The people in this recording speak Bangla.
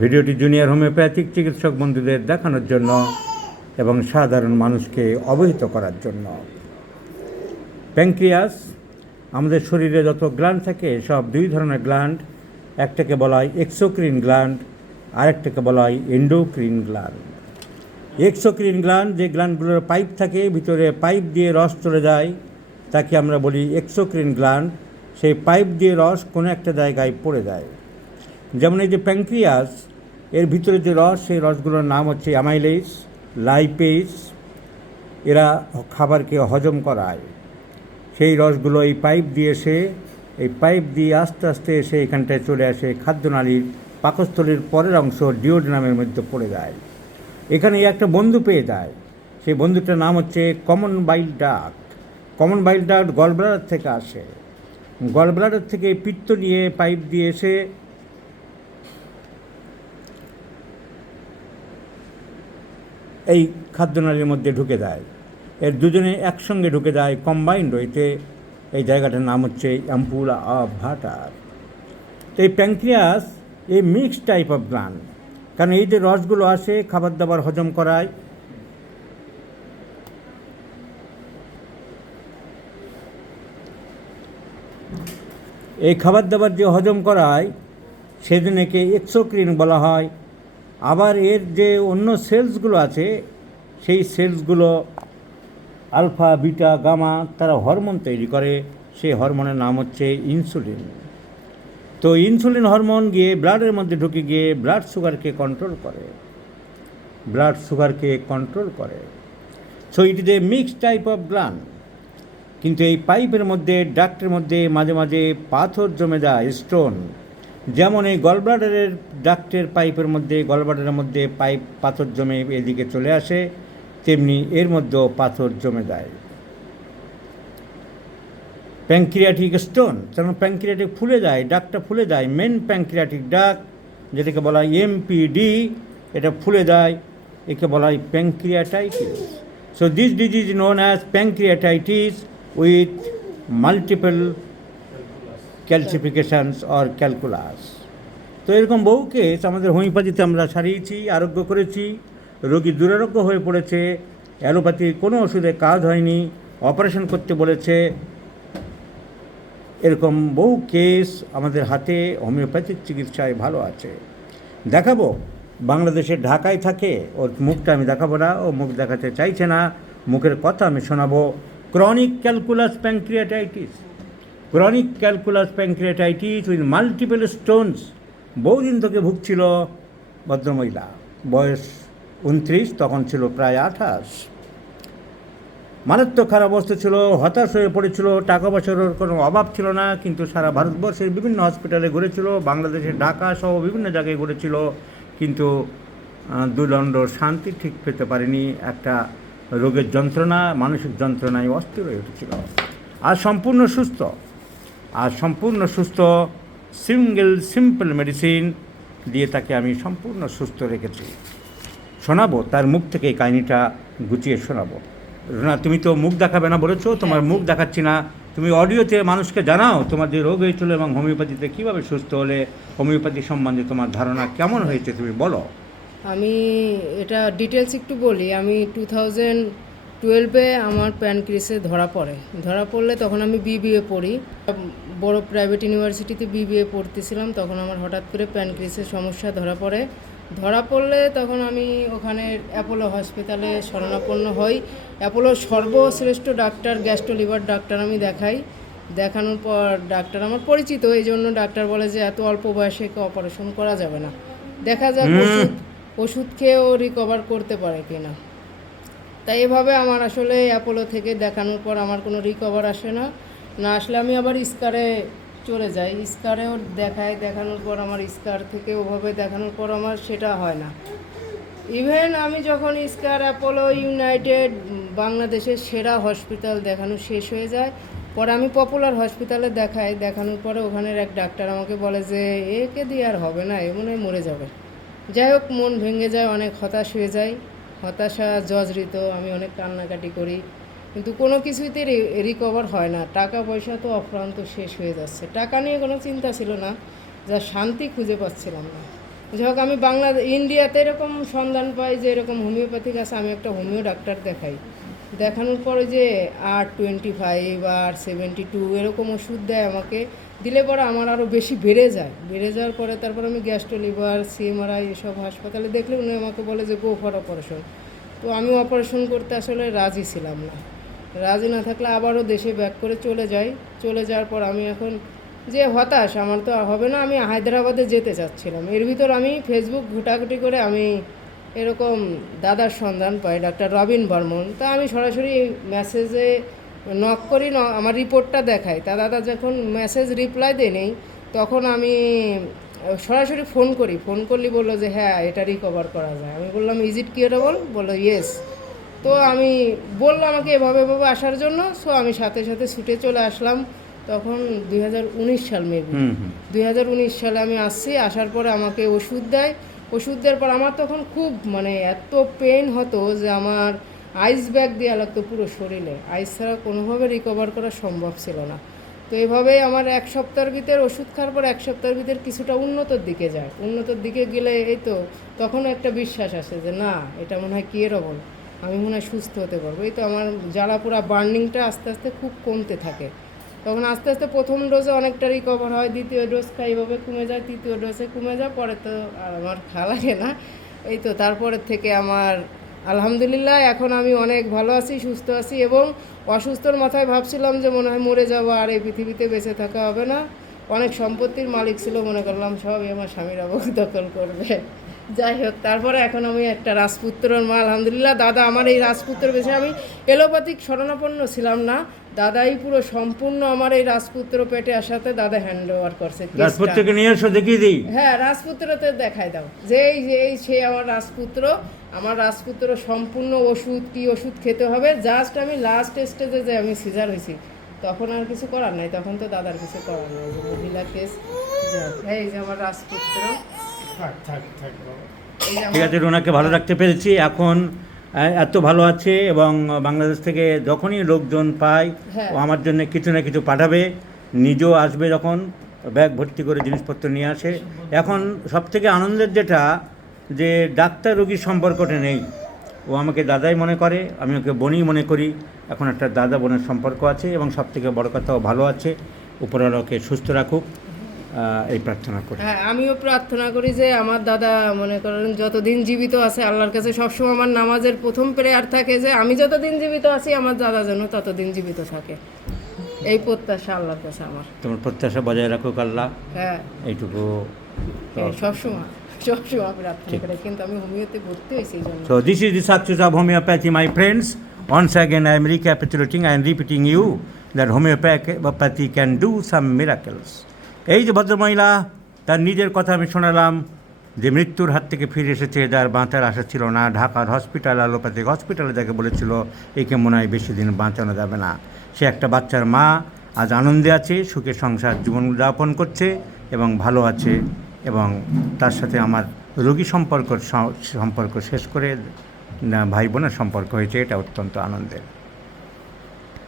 ভিডিওটি জুনিয়র হোমিওপ্যাথিক চিকিৎসক বন্ধুদের দেখানোর জন্য এবং সাধারণ মানুষকে অবহিত করার জন্য। প্যানক্রিয়াস আমাদের শরীরে যত গ্ল্যান্ড থাকে সব দুই ধরনের গ্ল্যান্ড, একটাকে বলা হয় এক্সোক্রিন গ্ল্যান্ড, আরেকটাকে বলা হয় এন্ডোক্রিন গ্ল্যান্ড। এক্সোক্রিন গ্ল্যান্ড, যে গ্ল্যান্ডগুলোর পাইপ থাকে, ভিতরে পাইপ দিয়ে রস চলে যায়, তাকে আমরা বলি এক্সোক্রিন গ্ল্যান্ড। সেই পাইপ দিয়ে রস কোনো একটা জায়গায় পড়ে যায়। যেমন এই যে প্যানক্রিয়াস, এর ভিতরে যে রস, সেই রসগুলোর নাম হচ্ছে অ্যামাইলেজ, লাইপেজ। এরা খাবারকে হজম করায়। সেই রসগুলো এই পাইপ দিয়ে আস্তে আস্তে এসে এখানটায় চলে আসে খাদ্যনালীর পাকস্থলীর পরের অংশ ডিওডেনামের মধ্যে পড়ে যায়। এখানে একটা বন্ধু পেয়ে যায়, সেই বন্ধুটার নাম হচ্ছে কমন বাইল ডাক্ট। কমন বাইল ডাক্ট গলব্লাডার থেকে আসে। গলব্লাডার থেকে পিত্ত নিয়ে পাইপ দিয়ে এসে এই খাদ্যনালীর মধ্যে ঢুকে যায়। এর দুজনে একসঙ্গে ঢুকে যায় কম্বাইন্ড হইতে। এই জায়গাটার নাম হচ্ছে অ্যাম্পুলা অফ ভাটার। এই প্যানক্রিয়াস এই মিক্সড টাইপ অফ গ্ল্যান্ড, কারণ এই যে রসগুলো আসে খাবার দাবার হজম করায়। এই খাবার দাবার যে হজম করায় সেজন্য একে এক্সোক্রিন বলা হয়। আবার এর যে অন্য সেলসগুলো আছে, সেই সেলসগুলো আলফা, বিটা, গামা, তারা হরমোন তৈরি করে। সেই হরমোনের নাম হচ্ছে ইনসুলিন। তো ইনসুলিন হরমোন গিয়ে ব্লাডের মধ্যে ঢুকে গিয়ে ব্লাড সুগারকে কন্ট্রোল করে। So it is a mixed type of gland. কিন্তু এই পাইপের মধ্যে, ডাক্টের মধ্যে মাঝে মাঝে পাথর জমে যায়, স্টোন। যেমন এই গলব্লাডারের ডাক্টের পাইপের মধ্যে, গলব্লাডারের মধ্যে পাথর জমে এদিকে চলে আসে, তেমনি এর মধ্যেও পাথর জমে যায়। প্যানক্রিয়াটিক স্টোন, কারণ প্যানক্রিয়াটিক ফুলে যায়, ডাকটা ফুলে যায়। মেন প্যানক্রিয়াটিক ডাক, যেটাকে বলা হয় এমপিডি, এটা ফুলে যায়, একে বলা হয় pancreatitis. So this disease known as pancreatitis with multiple calcifications or calculus. তো এরকম বহু কেস আমাদের হোমিওপ্যাথিতে আমরা সারিয়েছি, আরোগ্য করেছি। রোগী দুরারোগ্য হয়ে পড়েছে, অ্যালোপ্যাথির কোনো ওষুধে কাজ হয়নি, অপারেশন করতে বলেছে। এরকম বহু কেস আমাদের হাতে হোমিওপ্যাথিক চিকিৎসায় ভালো আছে। দেখাবো, বাংলাদেশের ঢাকায় থাকে, ওর মুখটা আমি দেখাবো না, ও মুখ দেখাতে চাইছে না, মুখের কথা আমি শোনাবো। Chronic calculus pancreatitis with multiple Stones. বহুদিন থেকে ভুগছিল ভদ্রমহিলা, বয়স 29, তখন ছিল প্রায় 28। মারাত্মক খারাপ অবস্থা ছিল, হতাশ হয়ে পড়েছিল। টাকা পয়সার কোনো অভাব ছিল না, কিন্তু সারা ভারতবর্ষের বিভিন্ন হসপিটালে ঘুরেছিল, বাংলাদেশের ঢাকা সহ বিভিন্ন জায়গায় ঘুরেছিল, কিন্তু দুদণ্ড শান্তি ঠিক পেতে পারেনি। একটা রোগের যন্ত্রণা, মানসিক যন্ত্রণায় অস্থির হয়ে উঠেছিল। আর সম্পূর্ণ সুস্থ সিম্পল মেডিসিন দিয়ে তাকে আমি সম্পূর্ণ সুস্থ রেখেছি। শোনাবো তার মুখ থেকে এই কাহিনিটা গুছিয়ে শোনাবো। না, তুমি তো মুখ দেখাবে না বলেছো, তোমার মুখ দেখাচ্ছি না। তুমি অডিওতে মানুষকে জানাও তোমার যে রোগ হয়েছিল এবং হোমিওপ্যাথিতে কীভাবে সুস্থ হলে, হোমিওপ্যাথি সম্বন্ধে তোমার ধারণা কেমন হয়েছে, তুমি বলো। আমি এটা ডিটেলস একটু বলি। আমি 2012-এ আমার প্যানক্রিয়াসে ধরা পড়লে তখন আমি বিবিএ পড়ি, বড় প্রাইভেট ইউনিভার্সিটিতে বিবিএ পড়তেছিলাম। তখন আমার হঠাৎ করে প্যানক্রিয়াসের সমস্যা ধরা পড়লে তখন আমি ওখানে অ্যাপোলো হসপিটালে শরণাপন্ন হই। অ্যাপোলোর সর্বশ্রেষ্ঠ ডাক্তার, গ্যাস্ট্রো লিভার ডাক্তার আমি দেখানোর পর ডাক্তার আমার পরিচিত, এই জন্য ডাক্তার বলে যে এত অল্প বয়সে অপারেশন করা যাবে না, দেখা যাক ওষুধ খেয়েও রিকভার করতে পারে কিনা। তাই এভাবে আমার আসলে অ্যাপোলো থেকে দেখানোর পর আমার কোনো রিকভার আসে না আসলে আমি আবার স্কারে চলে যাই। স্কারেও দেখানোর পর আমার স্কার থেকে ওভাবে দেখানোর পর আমার সেটা হয় না। ইভেন আমি যখন স্কার, অ্যাপোলো, ইউনাইটেড, বাংলাদেশের সেরা হসপিটাল দেখানো শেষ হয়ে যায়, পরে আমি পপুলার হসপিটালে দেখানোর পরে ওখানের এক ডাক্তার আমাকে বলে যে একে দিয়ে আর হবে না, এ মনে হয় মরে যাবে। যাই হোক, মন ভেঙে যায়, অনেক হতাশ হয়ে যায়, হতাশা জর্জরিত, আমি অনেক কান্নাকাটি করি, কিন্তু কোনো কিছুতে রিকভার হয় না। টাকা পয়সা তো অফ্রান্ত শেষ হয়ে যাচ্ছে। টাকা নিয়ে কোনো চিন্তা ছিল না, যা শান্তি খুঁজে পাচ্ছিলাম না। যাই হোক আমি ইন্ডিয়াতে এরকম সন্ধান পাই যে এরকম হোমিওপ্যাথিক আছে, আমি একটা হোমিও ডাক্তার দেখাই। দেখানোর পরে যে R25 R72 এরকম ওষুধ দেয় আমাকে, দিলে পরে আমার আরও বেশি বেড়ে যাওয়ার পরে তারপর আমি গ্যাস্ট্রো লিভার CMRI এসব হাসপাতালে দেখলে উনি আমাকে বলে যে গো ফর অপারেশন। তো আমি অপারেশন করতে আসলে রাজি ছিলাম না। রাজি না থাকলে আবারও দেশে ব্যাক করে চলে যাওয়ার পর আমি এখন যে হতাশ, আমার তো আর হবে না, আমি হায়দ্রাবাদে যেতে চাচ্ছিলাম। এর ভিতর আমি ফেসবুক ঘুটাঘুটি করে আমি এরকম দাদার সন্ধান পাই, ডাক্তার রবিন বর্মন। তা আমি সরাসরি মেসেজে নক করি, আমার রিপোর্টটা দেখাই। তা দাদা যখন মেসেজ রিপ্লাই দেয় নেই, তখন আমি সরাসরি ফোন করলে বললো যে হ্যাঁ এটা রিকভার করা যায়। আমি বললাম ইজ ইট কিউরেবল? বললো ইয়েস। তো আমি বললো আমাকে এভাবে আসার জন্য। সো আমি সাথে সাথে ছুটে চলে আসলাম। তখন 2019 সাল মেবি, 2019 সালে আমি আসার পরে আমাকে ওষুধ দেওয়ার পর আমার তখন খুব এত পেন হতো যে আমার আইস ব্যাগ দেওয়া লাগতো পুরো শরীরে। আইস ছাড়া কোনোভাবে রিকভার করা সম্ভব ছিল না। তো এভাবেই আমার 1 সপ্তাহের ভিতর ওষুধ খাওয়ার পর 1 সপ্তাহের ভিতর কিছুটা উন্নতর দিকে গেলে এই তো তখন একটা বিশ্বাস আসে যে না এটা মনে হয় কিউরেবল, আমি মনে হয় সুস্থ হতে পারবো। এই তো আমার জ্বালা পোড়া বার্নিংটা আস্তে আস্তে খুব কমতে থাকে। তখন আস্তে আস্তে প্রথম ডোজে অনেকটা রিকভার হয়, দ্বিতীয় ডোজ খাই এইভাবে কমে যায়, তৃতীয় ডোজে কমে যায়, পরে তো আর আমার খাওয়া লাগে না। এই তো তারপরের থেকে আমার আলহামদুলিল্লাহ এখন আমি অনেক ভালো আছি, সুস্থ আছি। এবং অসুস্থর মাথায় ভাবছিলাম যে মনে হয় মরে যাবো, আর এই পৃথিবীতে বেঁচে থাকা হবে না। অনেক সম্পত্তির মালিক ছিল, মনে করলাম সবই আমার স্বামীরা দখল করবে। যাই হোক তারপরে এখন আমি একটা রাজপুত্রর মা, আলহামদুলিল্লাহ। দাদা আমার এই রাজপুত্র বেশি, আমি এলোপ্যাথিক শরণাপন্ন ছিলাম না, দাদাই পুরো সম্পূর্ণ আমার এই রাজপুত্র পেটে আসাতে দাদা হ্যান্ড ওভার করছে। রাজপুত্রকে নিয়ে এসো দেখিয়ে দিই। হ্যাঁ রাজপুত্রতে দেখাই দাও যে এই সে আমার রাজপুত্র সম্পূর্ণ ওষুধ খেতে হবে। জাস্ট আমি লাস্ট স্টেজে যে আমি সিজার হয়েছি তখন আর কিছু করার নাই, তখন তো দাদার কিছু করার নাই, যে মহিলা কেস। এই যে আমার রাজপুত্র, ঠিক আছে, ওনাকে ভালো রাখতে পেরেছি। এখন এত ভালো আছে এবং বাংলাদেশ থেকে যখনই লোকজন পায় হ্যাঁ। ও আমার জন্য কিছু না কিছু পাঠাবে, নিজেও আসবে, যখন ব্যাগ ভর্তি করে জিনিসপত্র নিয়ে আসে। এখন সবথেকে আনন্দের যেটা, যে ডাক্তার রোগীর সম্পর্কটা নেই, ও আমাকে দাদাই মনে করে, আমি ওকে বোনই মনে করি। এখন একটা দাদা বোনের সম্পর্ক আছে এবং সবথেকে বড় কথা ও ভালো আছে। উপরওয়ালা ওকে সুস্থ রাখুক, এই প্রার্থনা করি। হ্যাঁ আমিও প্রার্থনা করি যে আমার দাদা মনে করেন যতদিন জীবিত আছে, আল্লাহর কাছে সবসময় আমার নামাজের প্রথম প্রেয়ার থাকে যে আমি যতদিন জীবিত আছি আমার দাদা যেন ততদিন জীবিত থাকে, এই প্রত্যাশা আল্লাহর কাছে আমার। তোমার প্রত্যাশা বজায় রাখুক আল্লাহ, হ্যাঁ এইটুকু সবসময় প্রার্থনা করি। কিন্তু আমি হোমিওতে ভর্তি হয়েছি এই জন্য। So this is the success of homeopathy, my friends. Once again, I am recapitulating and repeating you that homeopathy can do some miracles. এই যে ভদ্রমহিলা, তার নিজের কথা আমি শোনালাম যে মৃত্যুর হাত থেকে ফিরে এসেছে, যার বাঁচার আশা ছিল না। ঢাকার অ্যালোপ্যাথিক হসপিটালে যাকে বলেছিল একে মনে হয় বেশি দিন বাঁচানো যাবে না, সে একটা বাচ্চার মা, আজ আনন্দে আছে, সুখে সংসার জীবনযাপন করছে এবং ভালো আছে। এবং তার সাথে আমার রোগী সম্পর্ক শেষ করে ভাই বোনের সম্পর্ক হয়েছে, এটা অত্যন্ত আনন্দের।